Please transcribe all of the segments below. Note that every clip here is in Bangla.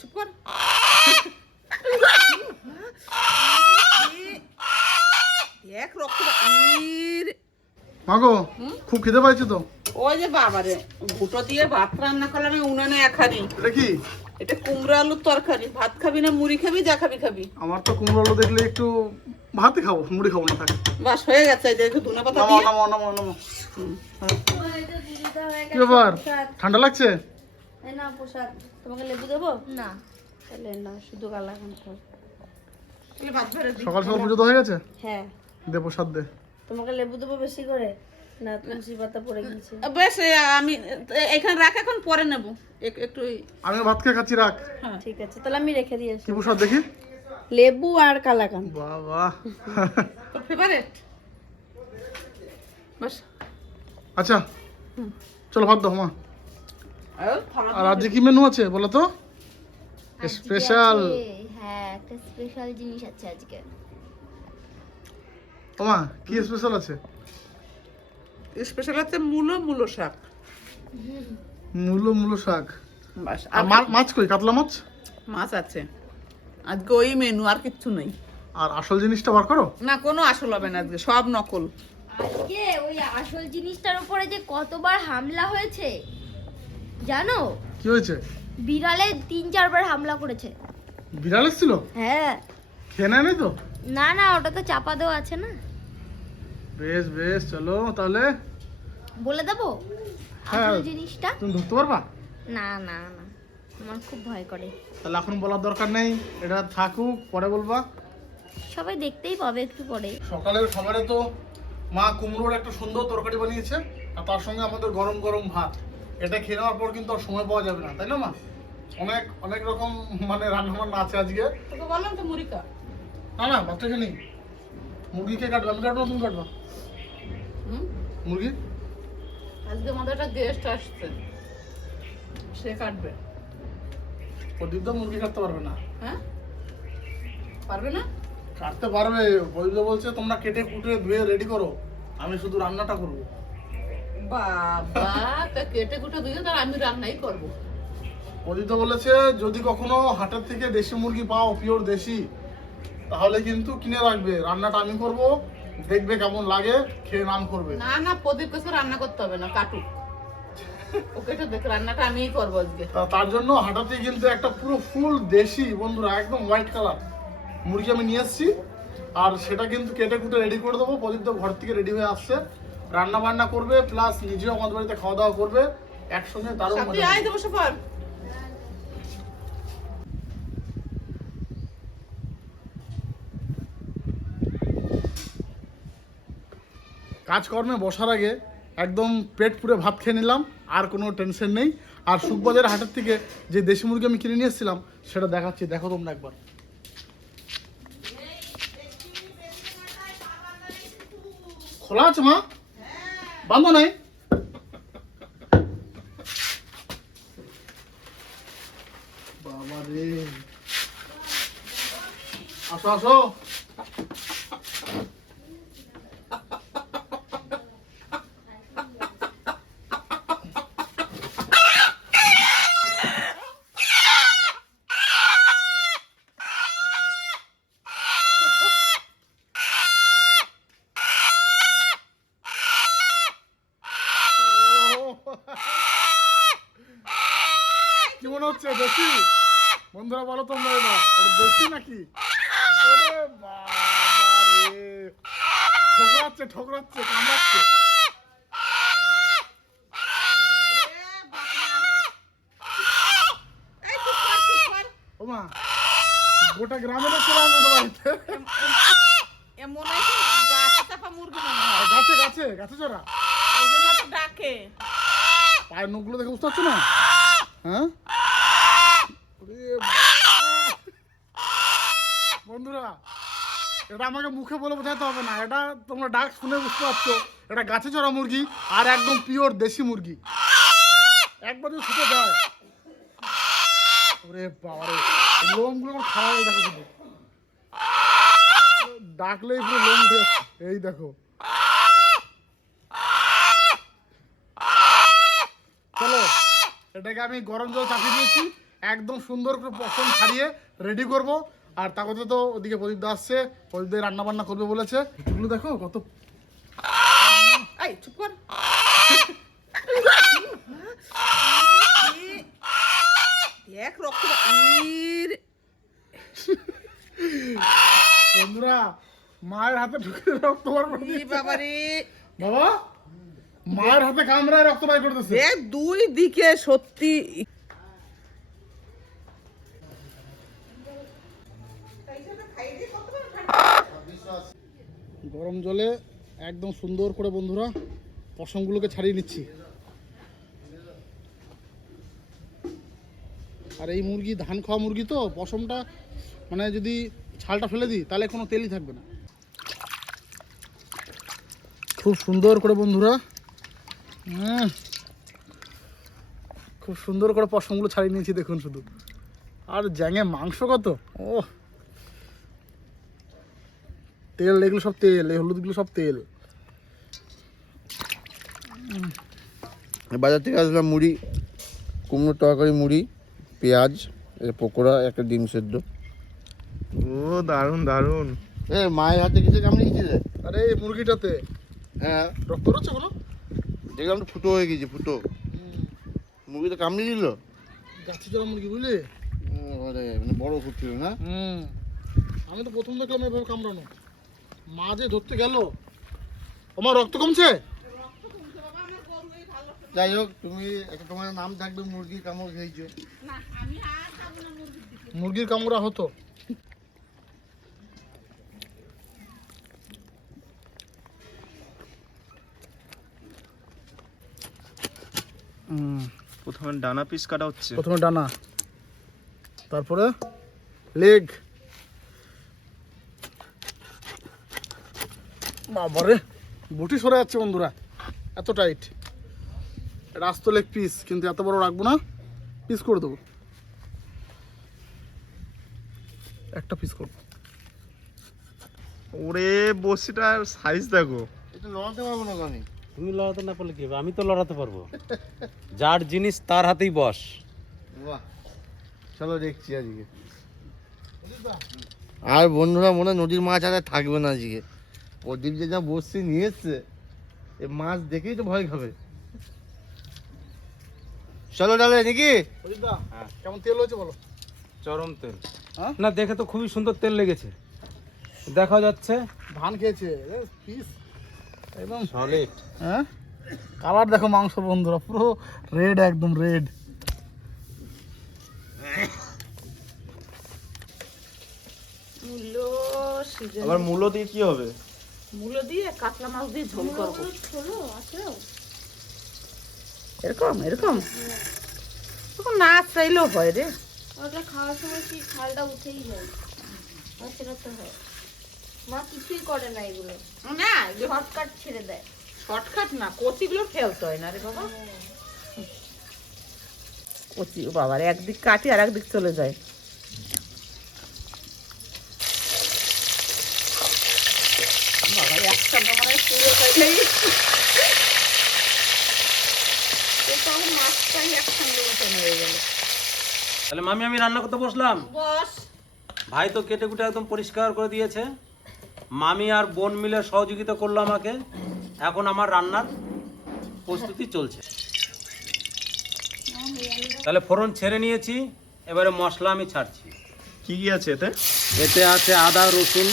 চুপ কর। এক রক্ত মাগো খুব খিদে পাইছে তো। ওই যে বাবারে গুটো দিয়ে ভাত রান্না করলাম এই উনানে এক হাঁড়ি। এটা কি? এটা কুমড়ো আলুর তরকারি। ভাত খাবি না মুড়ি খাবি যা খাবি খাবি। আমার তো কুমড়ো আলু দেখলে একটু ভাতই খাব মুড়ি খাব না থাকে। বাস হয়ে গেছে এই একটু ধনে পাতা দিয়ে। নামো নামো নামো। কি ব্যাপার? ঠান্ডা লাগছে? না প্রসাদ। তোমাকে লেবু দেবো? না। তাহলে না শুধু কালা দিই। সকাল সকাল পুজো তো হয়ে গেছে? হ্যাঁ। দে প্রসাদ দে। তোমাকে লেবু দেবো বেশি করে? না তুলসী পাতা পড়ে গেছে। বেশ আমি এখানে রাখ এখন পরে নেব। এক- একটু আমি ভাত খেয়ে খাচ্ছি রাখ। হ্যাঁ। ঠিক আছে তাহলে আমি রেখে দিয়ে আসি। কি প্রসাদ দেখি? লেবু আর কালাকান বাবা। তোর ফেভারেট বাস। আচ্ছা। চলো ভাত দাও মা। আর আজকে কি মেনু আছে বলো তো? স্পেশাল হ্যাঁ একটা স্পেশাল জিনিস আছে আজকে। মা কি স্পেশাল আছে? স্পেশাল আছে মূলো মূলো শাক। মূলো মূলো শাক। আর আর মাছ কই? কাতলা মাছ? মাছ আছে। আজকে ওই মেনু আর কিচ্ছু নেই। আর আসল জিনিসটা বার করো? না কোনো আসল হবে না আজকে সব নকল। আজকে ওই আসল জিনিসটার উপরে যে কতবার হামলা হয়েছে? জানো? কি হয়েছে? বিড়ালে তিন চারবার হামলা করেছে। বিড়াল এসেছিল? হ্যাঁ। খেয়ে নেয় নাই তো? না না ওটা তো চাপা দেওয়া আছে না। বেশ বেশ চলো তাহলে। বলে দেবো? হ্যাঁ। আসল জিনিসটা? তুমি ধরতে পারবা? না না না। আমার খুব ভয় করে। তাহলে এখন বলার দরকার নেই। এটা থাকুক পরে বলবা। সবাই দেখতেই পাবে একটু পরে। সকালের খাবারে তো মা কুমড়োর একটা সুন্দর তরকারি বানিয়েছে আর তার সঙ্গে আমাদের গরম গরম ভাত। এটা খেয়ে নেওয়ার পর কিন্তু আর সময় পাওয়া যাবে না তাই না মা? অনেক অনেক রকম মানে রান্না বান্না আছে আজকে। তোকে বললাম তো মুড়িকা না না বাচ্চা খেয়ে নেই মুরগি কে কাটবে? আমি কাটবো তুমি কাটবা? হুম? মুরগি? আজকে আমাদের একটা গেস্ট আসছে। সে কাটবে। প্রদীপ দা মুরগি কাটতে পারবে না। হ্যাঁ? পারবে না? কাটতে পারবে। প্রদীপ বলছে তোমরা কেটে কুটে ধুয়ে রেডি করো। আমি শুধু রান্নাটা করব। বাবা তা কেটে কুটে দিয়ে তার আমি রান্নাই করব। দা বলেছে যদি কখনো হাটের থেকে দেশি মুরগি পাও পিওর দেশি তাহলে কিন্তু কিনে রাখবে। রান্নাটা আমি করব দেখবে কেমন লাগে খেয়ে নাম করবে। না না প্রদীপ কাছে রান্না করতে হবে না কাটুক। ওকে তো দেখ রান্নাটা আমিই করব আজকে। তার জন্য হাটাতে কিন্তু একটা পুরো ফুল দেশি বন্ধুরা একদম হোয়াইট কালার মুরগি আমি নিয়ে এসেছি আর সেটা কিন্তু কেটে কুটে রেডি করে দেবো। প্রদীপ ঘর থেকে রেডি হয়ে আসছে। রান্না বান্না করবে প্লাস নিজেও আমাদের বাড়িতে খাওয়া দাওয়া করবে একসঙ্গে দারুণ মজা আয় দেবো সফর কাজকর্মে বসার আগে একদম পেট পুরে ভাত খেয়ে নিলাম আর কোনো টেনশন নেই। আর সুখবাজার হাটের থেকে যে দেশি মুরগি আমি কিনে নিয়ে এসেছিলাম সেটা দেখাচ্ছি দেখো তোমরা একবার। খোলা আছে মা? বন্ধ নাই বাবা রে আসো আসো কি মনে হচ্ছে দেশি বন্ধুরা বলো তোমরা এবার এটা দেশি নাকি? ঠোকরাচ্ছে ঠোকরাচ্ছে কামড়াচ্ছে। গোটা গ্রামে তো বাড়িতে? এ মনে হয় কি গাছে চাপা মুরগি গাছে গাছে গাছে চড়া? ওই জন্য তো ডাকে। পায়ের নখগুলো দেখে বুঝতে পারছ না? হ্যাঁ ওরে বাবা। বন্ধুরা এটা আমাকে মুখে বলে বোঝাতে হবে না, এটা তোমরা ডাক শুনে বুঝতে পারছ। এটা গাছে চড়া মুরগি আর একদম পিওর দেশি মুরগি। একবার যদি ছুটে যায়। ওরে বাবা রে লোমগুলো আমার হয়ে দেখো শুধু। ডাকলেই পুরো লোম উঠে এই দেখো। চলো, এটাকে আমি গরম জল চাপিয়ে দিয়েছি। একদম সুন্দর করে পছন্দ ছাড়িয়ে রেডি করব। আর তা কথা তো ওদিকে প্রদীপ দা আসছে প্রদীপ দা রান্না বান্না করবে বলেছে। এগুলো দেখো কত চুপ কর। এক রক্ত বন্ধুরা মায়ের হাতে ঢুকে রক্ত বার করে রে বাবা মায়ের হাতে কামড়ায় রক্ত বাই করতেছে দুই দিকে সত্যি গরম জলে একদম সুন্দর করে বন্ধুরা পশমগুলোকে ছাড়িয়ে নিচ্ছি। আর এই মুরগি ধান খাওয়া মুরগি তো পশমটা মানে যদি ছালটা ফেলে দিই তাহলে কোনো তেলই থাকবে না। খুব সুন্দর করে বন্ধুরা উম, খুব সুন্দর করে পশমগুলো ছাড়িয়ে নিয়েছি দেখুন শুধু। আর জ্যাঙে মাংস কত? ও তেল এগুলো সব তেল এই হলুদগুলো সব তেল। বাজার থেকে আসলাম মুড়ি কুমড়োর তরকারি মুড়ি পেঁয়াজ পকোড়া একটা ডিম সেদ্ধ। ও দারুণ দারুণ। এ মায়ের হাতে কিসে কামড়ে গেছে রে? আরে মুরগিটাতে। হ্যাঁ। রক্ত রচ্ছে কোনো দেখলাম তো ফুটো হয়ে গেছে ফুটো। মুরগিটা কামড়ে দিল? গাছি চড়া মুরগি বুঝলি? মানে বড় ফুটছিল না? হুম। আমি তো প্রথম দেখলাম এভাবে কামড়ানো। মা যে ধরতে গেল। আমার রক্ত কমছে? যাই হোক তুমি একটা তোমার নাম থাকবে মুরগি কামড় খেয়েছো। মুরগির কামড়া হতো প্রথমে ডানা পিস কাটা হচ্ছে। প্রথমে ডানা তারপরে লেগ। বাবারে বুটি সরে যাচ্ছে বন্ধুরা। এত টাইট রাস্ত লেগ পিস কিন্তু এত বড় রাখব না। পিস করে দেবো। একটা পিস করব। ওরে বসিটার সাইজ দেখো। এটা লড়াতে পারব না আমি তুমি লড়াতে না পারলে কি হবে? আমি তো লড়াতে পারব। যার জিনিস তার হাতেই বস। বাহ। চলো দেখছি আজকে। আর বন্ধুরা মনে হয় নদীর মাছ আর থাকবে না আজকে। প্রদীপ যে যা বসছি নিয়ে এসছে এ মাছ দেখেই তো ভয় খাবে। চলো ডালে নাকি? কেমন তেল হয়েছে বলো? চরম তেল। হ্যাঁ? না দেখে তো খুবই সুন্দর তেল লেগেছে। দেখা যাচ্ছে। ধান খেয়েছে পিস। একদম। সলিড হ্যাঁ? কালার দেখো মাংস বন্ধুরা পুরো রেড একদম রেড মূলো আবার মূলো দিয়ে কি হবে? মূলো দিয়ে কাতলা মাছ দিয়ে ঝোল করব। এরকম এরকম? তখন না চাইলেও হয় রে। ওটা খাওয়ার সময় কি খালটা উঠেই যায়? আর সেটা তো হয়। মা কিছুই করে না এগুলো। না শর্টকাট ছেড়ে দেয়। শর্টকাট না কচিগুলো ফেলতে হয় না রে বাবা। কচি ও বাবার একদিক কাটি আর একদিক চলে যায় বাবা একটা মানে পুরো পাইলেই তখন মাছটাই একসঙ্গে মতন হয়ে গেল তাহলে মামি আমি রান্না করতে বসলাম। বস। ভাই তো কেটে কুটে একদম পরিষ্কার করে দিয়েছে। মামি আর বোন মিলে সহযোগিতা করল আমাকে। এখন আমার রান্নার প্রস্তুতি চলছে। তাহলে ফোড়ন ছেড়ে নিয়েছি এবারে মশলা আমি ছাড়ছি। কি কি আছে এতে? এতে আছে আদা রসুন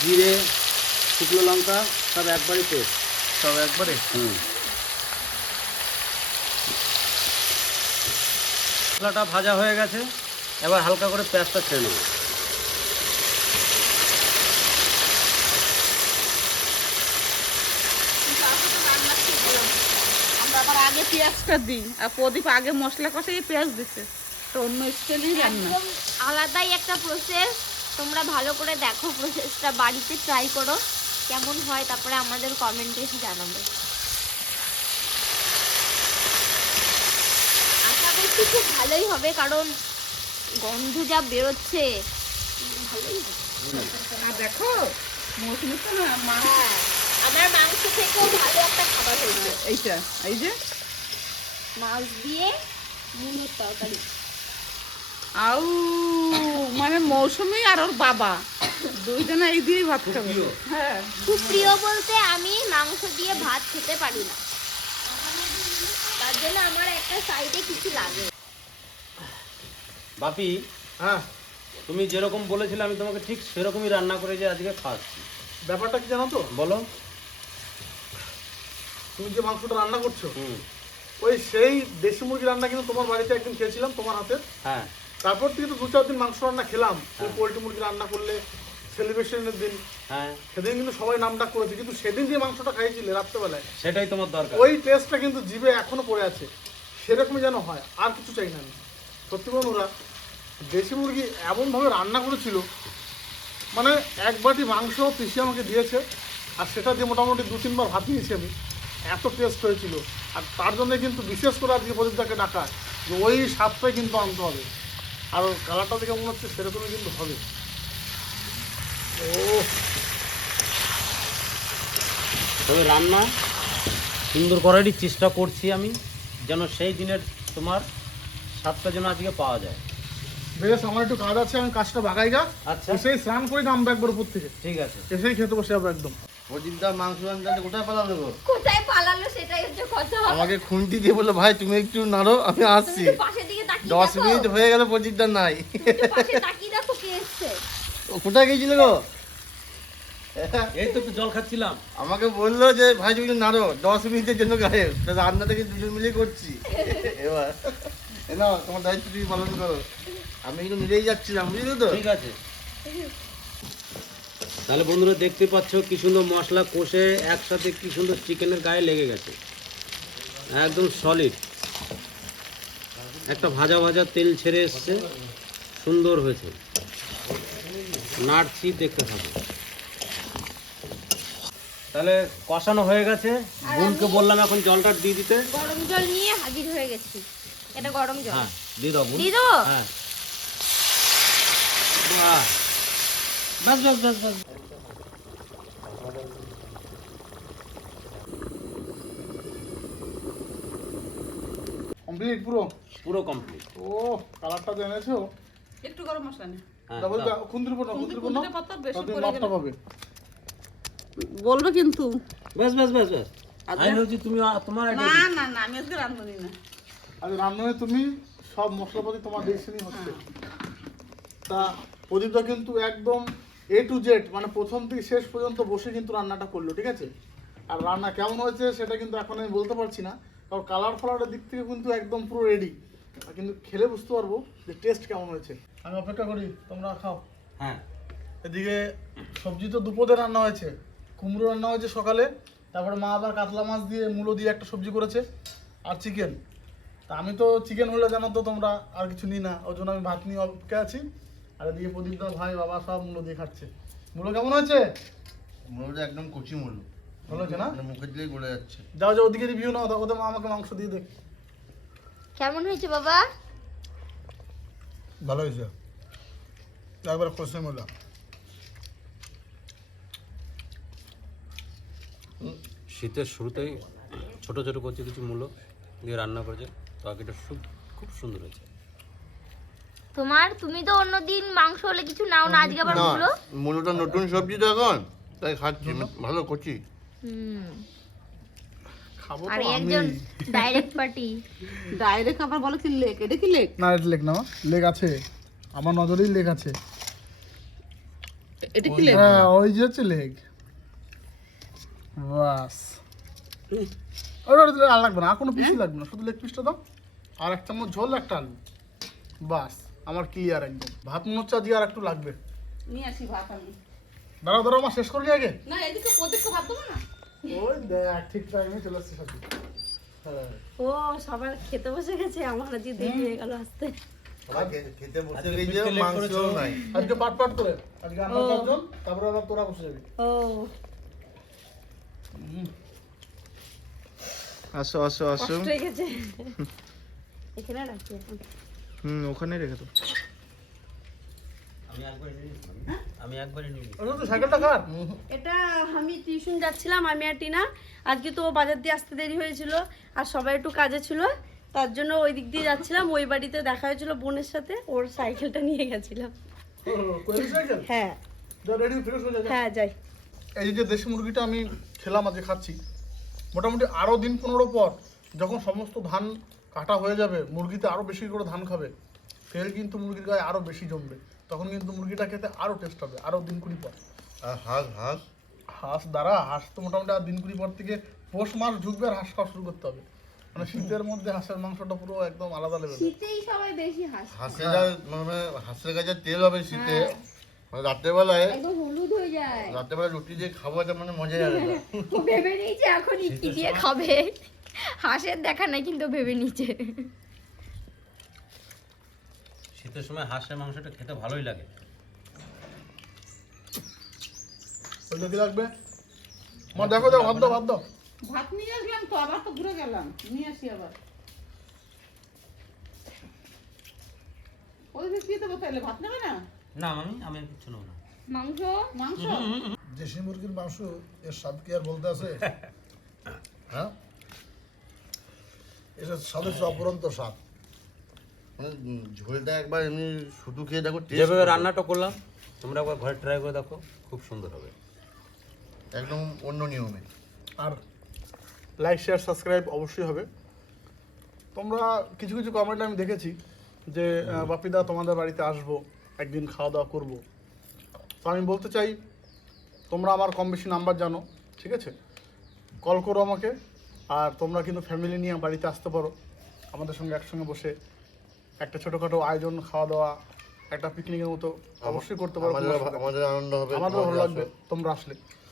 জিরে শুকনো লঙ্কা সব একবারই পেস্ট সব একবারে? হুম। মশলাটা ভাজা হয়ে গেছে এবার হালকা করে পেঁয়াজটা ছেড়ে নেব। আবার আগে পেঁয়াজটা দিই আর প্রদীপ আগে মশলা কষাই পেঁয়াজ দিচ্ছে তো অন্য স্টাইলই রান্না। একদম আলাদাই একটা প্রসেস তোমরা ভালো করে দেখো প্রসেসটা বাড়িতে ট্রাই করো। কেমন হয় তারপরে আমাদের কমেন্টে এসে জানাবে। করছি খুব ভালোই হবে কারণ গন্ধ যা বেরোচ্ছে ভালোই আর দেখো মৌসুমি তো না মা হ্যাঁ আমার মাংস থেকেও ভালো একটা খাবার হয়েছে। এইটা এই যে। মাছ দিয়ে মুলোর তরকারি। আউ মানে মৌসুমি আর ওর বাবা দুইজনে এই দিয়েই ভাত খাবে। হ্যাঁ। খুব প্রিয় বলতে আমি মাংস দিয়ে ভাত খেতে পারি না। তার জন্য আমার একটা সাইডে কিছু লাগে। বাপি হ্যাঁ। তুমি যেরকম বলেছিলে আমি তোমাকে ঠিক সেরকমই রান্না করে যে আজকে খাওয়াচ্ছি। ব্যাপারটা কি জানো তো? বলো। তুমি যে মাংসটা রান্না করছ হুম। ওই সেই দেশি মুরগি রান্না কিন্তু তোমার বাড়িতে একদিন খেয়েছিলাম তোমার হাতে। হ্যাঁ। তারপর থেকে তো দু চার দিন মাংস রান্না খেলাম তুমি পোলট্রি মুরগি রান্না করলে সেলিব্রেশনের দিন। হ্যাঁ। সেদিন কিন্তু সবাই নামটা করেছে কিন্তু সেদিন যে মাংসটা খাইছিলে রাত্রেবেলায় সেটাই তোমার দরকার। ওই টেস্টটা কিন্তু জিভে এখনও পড়ে আছে। সেরকমই যেন হয় আর কিছু চাই না আমি। সত্যি বন্ধুরা দেশি মুরগি এমনভাবে রান্না করেছিল মানে এক বাটি মাংস পিসি আমাকে দিয়েছে, আর সেটা দিয়ে মোটামুটি দু তিনবার ভাত নিয়েছি আমি। এত টেস্ট হয়েছিল। আর তার জন্য কিন্তু বিশেষ করে আজকে প্রদীপটাকে ডাকা, যে ওই স্বাদটাই কিন্তু আনতে হবে। আর ওর কালারটা দেখে মনে হচ্ছে সেরকমই কিন্তু হবে। ও তবে রান্না সুন্দর করারই চেষ্টা করছি আমি, যেন সেই দিনের তোমার স্বাদটা যেন আজকে পাওয়া যায়। বেশ আমার একটু কাজ আছে আমি কাজটা বাগাই গা। আচ্ছা। এসেই স্নান করে নামবো একবার উপর থেকে। ঠিক আছে। এসেই খেতে বসে যাব একদম। মাংস রান্না কোথায় পালালো গো? কোথায় পালালো সেটাই হচ্ছে কথা। আমাকে খুন্তি দিয়ে বলল ভাই তুমি একটু নাড়ো আমি আসছি। একটু দিকে তাকিয়ে দশ মিনিট হয়ে গেল নাই। পাশে তাকিয়ে দেখো কে এসছে। ও কোথায় গো? এই তো একটু জল খাচ্ছিলাম। আমাকে বলল যে ভাই তুমি নাড়ো দশ মিনিটের জন্য গায়ে তা রান্না থেকে দুজন মিলে করছি। এবার। এ নাও তোমার দায়িত্ব তুমি পালন করো। আমি একটু নিজেই যাচ্ছিলাম বুঝলি তো? ঠিক আছে। তাহলে বন্ধুরা দেখতে পাচ্ছ কি সুন্দর মশলা কষে একসাথে কি সুন্দর চিকেনের গায়ে লেগে গেছে। একদম সলিড একটা ভাজা ভাজা তেল ছেড়ে এসছে। সুন্দর হয়েছে। নাড়ছি দেখতে থাকো। তাহলে কষানো হয়ে গেছে। বোনকে বললাম এখন জলটা দিয়ে দিতে। গরম জল নিয়ে হাজির হয়ে গেছি। এটা গরম জল। হ্যাঁ দিয়ে দাও বোন। দিয়ে দেবো? হ্যাঁ। বাহ। বাস বাস বাস বাস। কমপ্লিট পুরো? পুরো কমপ্লিট। ও কালারটা জেনেছো একটু গরম মশলা নে। হ্যাঁ ডাবল দাও। খুন্দির খুন্দির বেশি মাপটা পাবে বলবে কিন্তু। বাস বাস বাস বাস। আচ্ছা। আমি ভাবছি তুমি তোমার না না না আমি আজকে রান্ধনি না। আজ রান্নায় তুমি সব মশলাপাতি তোমার ডিসিশনই হচ্ছে। তা প্রদীপটা কিন্তু একদম এ টু জেড মানে প্রথম থেকে শেষ পর্যন্ত বসে কিন্তু রান্নাটা করল ঠিক আছে? আর রান্না কেমন হয়েছে সেটা কিন্তু এখন আমি বলতে পারছি না কারণ কালার ফালারের দিক থেকে কিন্তু একদম পুরো রেডি কিন্তু খেলে বুঝতে পারব যে টেস্ট কেমন হয়েছে। আমি অপেক্ষা করি তোমরা খাও। হ্যাঁ। এদিকে সবজি তো দুপুরে রান্না হয়েছে কুমড়ো রান্না হয়েছে সকালে তারপরে মা আবার কাতলা মাছ দিয়ে মূলো দিয়ে একটা সবজি করেছে আর চিকেন তা আমি তো চিকেন হলে জানো তো তোমরা আর কিছু নিই না। ওই জন্য আমি ভাত নিয়ে অপেক্ষা আছি। আর এদিকে প্রদীপ দা ভাই বাবা সব মূলো দিয়ে খাচ্ছে। মূলো কেমন হয়েছে? মূলটা একদম কচি মূল। ভালো হয়েছে না? মানে মুখে দিলেই গলে যাচ্ছে। যাও যাও ওদিকে রিভিউ নাও। দেখো তো মা আমাকে মাংস দিয়ে দেখ। কেমন হয়েছে বাবা? ভালো হয়েছে। একবার কষে মূলা। শীতের শুরুতেই ছোট ছোট কচি কিছু মূলো দিয়ে রান্না করেছে। তরকারিটা খুব খুব সুন্দর হয়েছে। তোমার তুমি তো অন্যদিন মাংস হলে কিছু নাও না আজকে আবার বলো মূলটা নতুন সবজি তো এখন তাই খাচ্ছি ভালো খাব আর আমি। একজন ডাইরেক্ট পার্টি ডাইরেক্ট আবার বলে কি লেক এটা কি লেক না এটা লেগ না লেগ আছে। আমার নজরেই লেগ আছে। এটা কি লেক হ্যাঁ ওই যে হচ্ছে লেগ বাস। ওটা আর লাগবে না আর কোনো পিসই লাগবে না শুধু লেগ পিসটা দাও আর এক চামচ ঝোল একটা আলু। বাস আমার ক্লিয়ার একদম। ভাত মনে হচ্ছে আজকে আর একটু লাগবে। নিয়ে আসি ভাত আমি। দাঁড়াও দাঁড়াও আমার শেষ করলি আগে? না এদিকে প্রদীপকে ভাত দেবো না? ওই দেখ ঠিক টাইমে চলে আসছে সাথে হ্যাঁ। ও সবার খেতে বসে গেছে আমার আজকে দেরি হয়ে গেল আসতে। খেতে বসে গেছে মাংস নাই। আজকে পাট পাট করে। আজকে আমরা চারজন তারপরে আবার তোরা বসে যাবি। ও। আসো আসো আসো। কষ্ট এখানে রাখি হুম ওখানে রেখে তো আমি একবারই নিয়ে নিই। আমি একবারই নিয়ে নিই। ওটা তো সাইকেলটা কার? এটা আমি টিউশন যাচ্ছিলাম আমি আর টিনা। আজকে তো ও বাজার দিয়ে আসতে দেরি হয়েছিল আর সবাই একটু কাজে ছিল। তার জন্য ওই দিক দিয়ে যাচ্ছিলাম ওই বাড়িতে দেখা হয়েছিল বোনের সাথে ওর সাইকেলটা নিয়ে গেছিলাম। হ্যাঁ। হয়ে হ্যাঁ যাই। এই যে দেশি মুরগিটা আমি খেলাম আজকে খাচ্ছি। মোটামুটি আরও দিন পনেরো পর যখন সমস্ত ধান কাটা হয়ে যাবে মুরগিতে আরও বেশি করে ধান খাবে তেল কিন্তু মুরগির গায়ে আরও বেশি জমবে। তখন কিন্তু মুরগিটা খেতে আরও টেস্ট হবে আরও দিন কুড়ি পর। আর হাঁস হাঁস? হাঁস দ্বারা হাঁস তো মোটামুটি আর দিন কুড়ি পর থেকে পৌষ মাস ঢুকবে আর হাঁস খাওয়া শুরু করতে হবে। মানে শীতের মধ্যে হাঁসের মাংসটা পুরো একদম আলাদা লেভেল শীতেই সবাই বেশি হাসে হাঁসের মানে হাঁসের কাছে তেল হবে শীতে মানে রাত্রেবেলায় একদম হলুদ হয়ে যায়। রাত্রেবেলা রুটি দিয়ে খাব এটা মানে মজাই আলাদা ও ভেবে নিয়েছে এখন কি দিয়ে খাবে। হাঁসের দেখা নাই কিন্তু ভেবে নিয়েছে। শীতের সময় হাঁসের মাংসটা খেতে ভালোই লাগে। ওইটা কি লাগবে? আমার দেখো দেখো ভাত দাও ভাত দাও। ভাত নিয়ে আসলাম তো আবার তো ঘুরে গেলাম। নিয়ে আসি আবার। ওদের কি দেবো তাহলে ভাত নেবে না? না মামি আমি কিচ্ছু নেব না। মাংস? মাংস? দেশি মুরগির মাংস এর স্বাদ কি আর বলতে আছে? হ্যাঁ? এটা স্বাদের অপরন্ত স্বাদ। মানে ঝোলটা একবার এমনি শুধু খেয়ে দেখো যেভাবে রান্নাটা করলাম তোমরা একবার ঘরে ট্রাই করে দেখো খুব সুন্দর হবে। একদম অন্য নিয়মে। আর লাইক শেয়ার সাবস্ক্রাইব অবশ্যই হবে। তোমরা কিছু কিছু কমেন্ট আমি দেখেছি যে বাপিদা তোমাদের বাড়িতে আসব। একদিন খাওয়া দাওয়া করব। তো আমি বলতে চাই তোমরা আমার কম বেশি নাম্বার জানো ঠিক আছে? কল করো আমাকে আর তোমরা কিন্তু ফ্যামিলি নিয়ে বাড়িতে আসতে পারো। আমাদের সঙ্গে একসঙ্গে বসে একটা ছোটোখাটো আয়োজন খাওয়া দাওয়া একটা পিকনিকের মতো অবশ্যই করতে পারো। আমাদের আনন্দ হবে আমাদের ভালো লাগবে তোমরা আসলে।